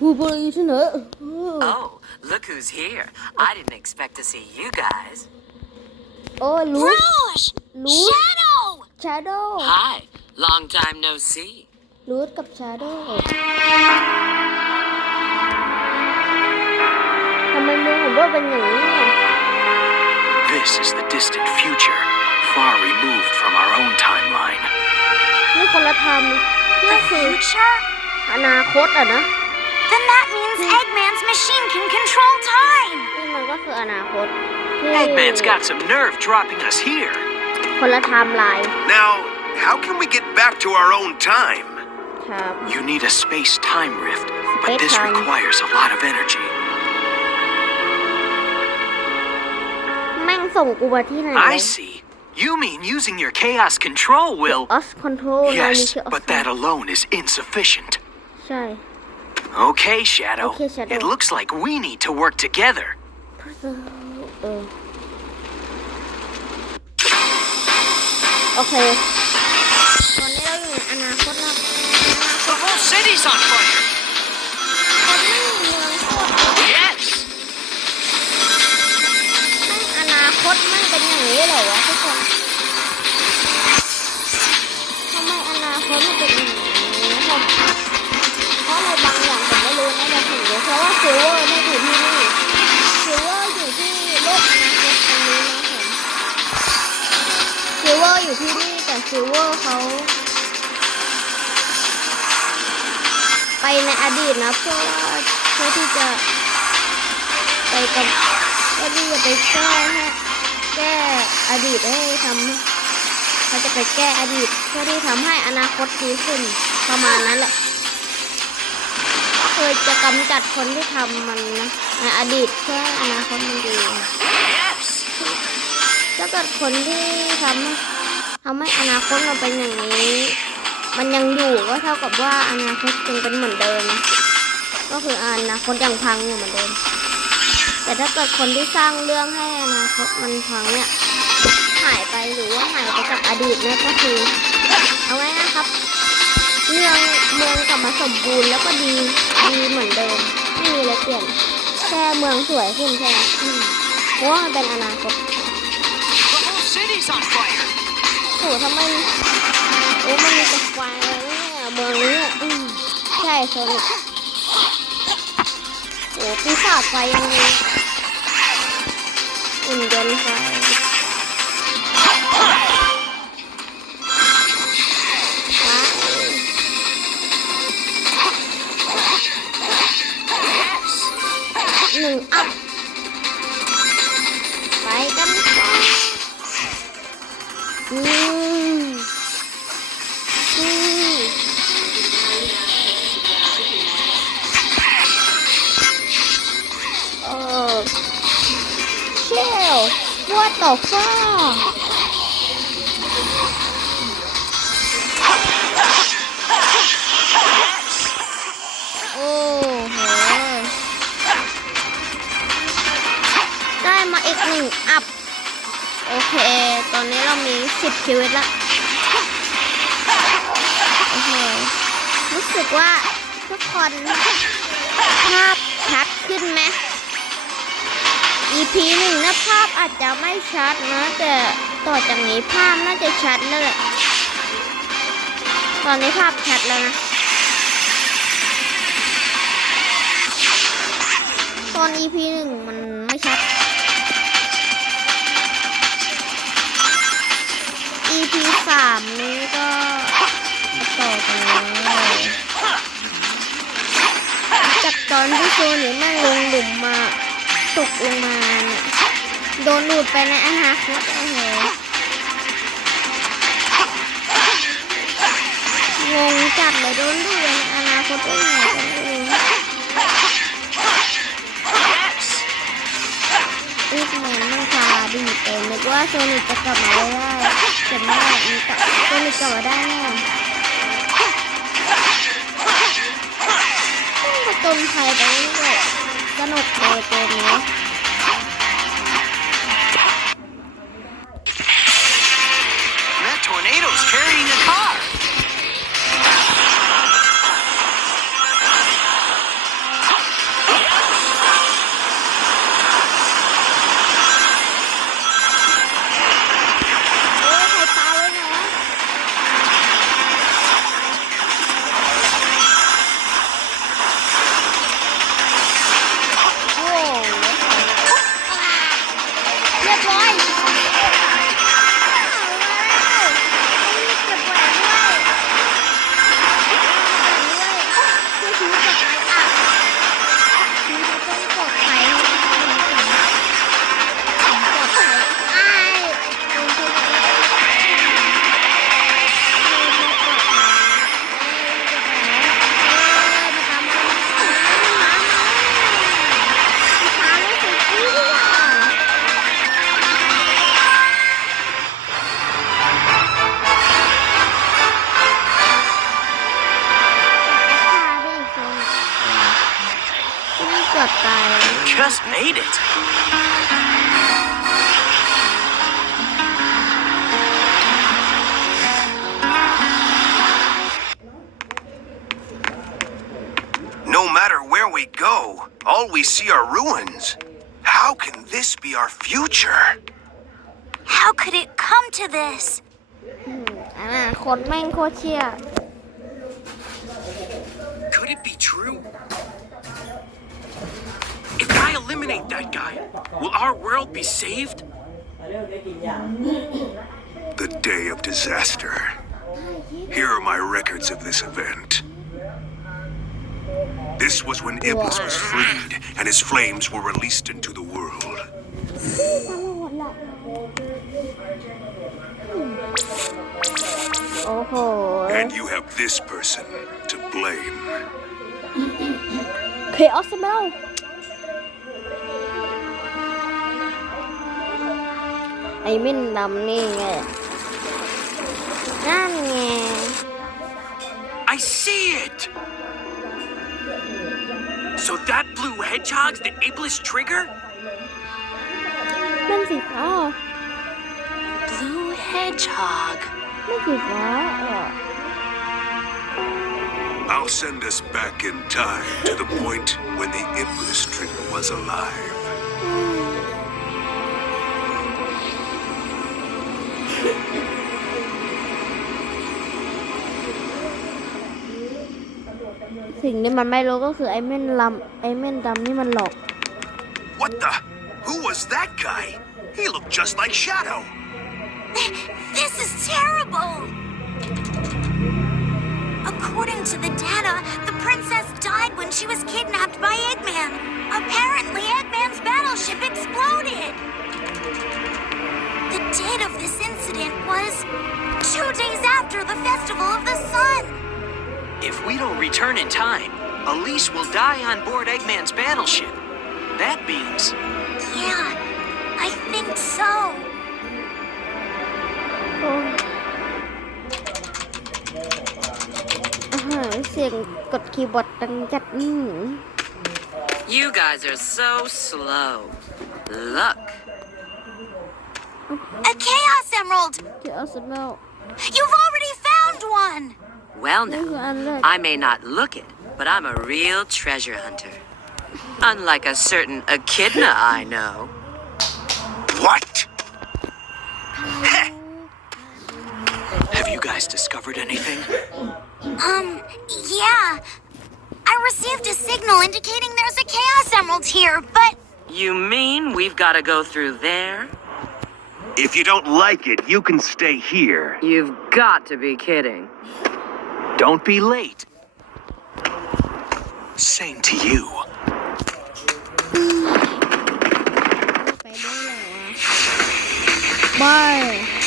Who brought you to know? Oh, look who's here. I didn't expect to see you guys. โอ้รู้ Rouge! รู้ Shadow! Shadow Hi, long time no see. รู้กับ Shadow ทำไมมือผมว่าเป็นอย่างนี้เนี่ย This is the distant future, far removed from our own timeline. นี่คนละไทม์นี่คือ Future? อนาคตอ่ะนะ Then that means Eggman's machine can control time! นี่มันก็คืออนาคตที่ Eggman's got some nerve dropping us here. คนละไทม์ไลน์ Now, how can we get back to our own time? ครับ You need a space time rift, but this Space-time. requires a lot of energy. แม่งส่งกูมาที่ไหน I see. You mean using your chaos control will. ออสคอนโทรล Yes, but that alone is insufficient. ใช่ Okay, Shadow. Okay, Shadow. It looks like we need to work together. เออโอเค ตอนนี้เราอยู่ในอนาคตแล้ว The whole city's on fire. คนไม่มีเมืองโคตร Yes. แม่งอนาคตมันเป็นอย่างนี้เหรอวะทุกคน ว่าซิลเวอร์ไม่อยู่ที่นี่ซิลเวอร์อยู่ที่โลกอนาคตตรงนี้นะผมซิลเวอร์อยู่ที่นี่แต่ซิลเวอร์เขาไปในอดีตนะเพื่อเพื่อที่จะไปกับก็ดีจะไปแก้ให้แก้อดีตให้ทำเขาจะไปแก้อดีต เพื่อที่ทำให้อนาคตดีขึ้นประมาณนั้นแหละ เคยจะกำจัดคนที่ทำมันนะในอดีตเพื่ออนาคตมันดีถ้าเกิดคนที่ทำทำให้อนาคตมันเป็นอย่างนี้ มันยังอยู่ก็เท่ากับว่าอนาคตยังเป็นเหมือนเดิม ก็คืออนาคตยังพังอยู่เหมือนเดิม แต่ถ้าเกิดคนที่สร้างเรื่องให้อนาคตมันพังเนี่ยหายไปหรือว่าหายไปจากอดีตเนี่ยก็คือ เอาไว้นะครับเมือง เมืองกลับมาสมบูรณ์แล้วก็ดีดีเหมือนเดิมไม่มีอะไรเปลี่ยนแค่เมืองสวยขึ้นแค่นั้นอืมเพราะว่ามันเป็นอนาคต The whole city's on fire. โหทำไมโอ้มันมีแต่ไฟเลยเนี่ยเมืองนี้อืมใช่โซนิกโอ้ปีศาจไฟยังมีอุ่นยนต์ไฟ what the fuck โอ้โห ได้มาอีกหนึ่งอัพ โอเค ตอนนี้เรามีสิบชีวิตละโอเค รู้สึกว่าทุกคนภาพชัดขึ้นไหม EP หนึ่งนะภาพอาจจะไม่ชัดนะแต่ต่อจากนี้ภาพน่าจะชัดนั่นแหละตอนนี้ภาพชัดแล้วนะตอน EP หนึ่งมันไม่ชัด EP สามนี้ก็ต่อกันจากตอนที่โซนี่แม่งลงหลุมมาตกลงมา โดนดูดไปในอนาคตโอ้โหงงจัดเลยโดนดูดไปในอนาคตได้ไงกันไม่รู้ Yes. อีกแมนมันพาดีเต็มนึกว่าโซนิกจะกลับมาได้แต่ไม่มีกลับโซนิกกลับมาได้แน่ต้องผจญภัยไปเรื่อยสนุกเลยเกมนี้ just made it. No matter where we go, all we see are ruins. How can this be our future? How could it come to this? อนาคตแม่งโคตรเชี่ย Could it be true? assassinate that guy. Will our world be saved? The day of disaster. Here are my records of this event. This was when Iblis was freed and his flames were released into the world. And you have this person to blame. Chaos Mel. เมลไอ้มินดำนี่ไงนั่นไง I see it! So that blue hedgehog's the Iblis trigger? นั่นสีฟ้า Blue hedgehog. นั่นสีฟ้าเหรอ I'll send us back in time to the point when the Iblis trigger was alive. สิ่งที่มันไม่รู้ก็คือไอ้เม่นลำไอ้เม่นดำนี่มันหลอก What the? Who was that guy? He looked just like Shadow. This is terrible! According to the data, the princess died when she was kidnapped by Eggman. return in time, Elise will die on board Eggman's battleship. That means. Yeah, I think so. You guys are so slow. Look. A Chaos Emerald! Chaos Emerald. You've already found one! Well, now, I may not look it, but I'm a real treasure hunter. Unlike a certain echidna I know. What? Heh. Have you guys discovered anything? Um, yeah. I received a signal indicating there's a Chaos Emerald here, but. You mean we've got to go through there? If you don't like it, you can stay here. You've got to be kidding. Don't be late. Same to you. ไปได้แล้วอะบาย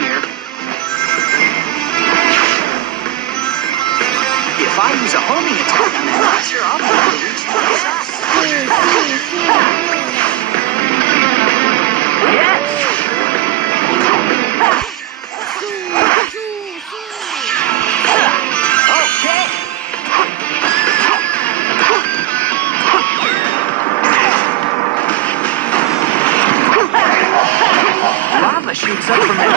here. If I use a homing attack on that monster, I'll be shoots up from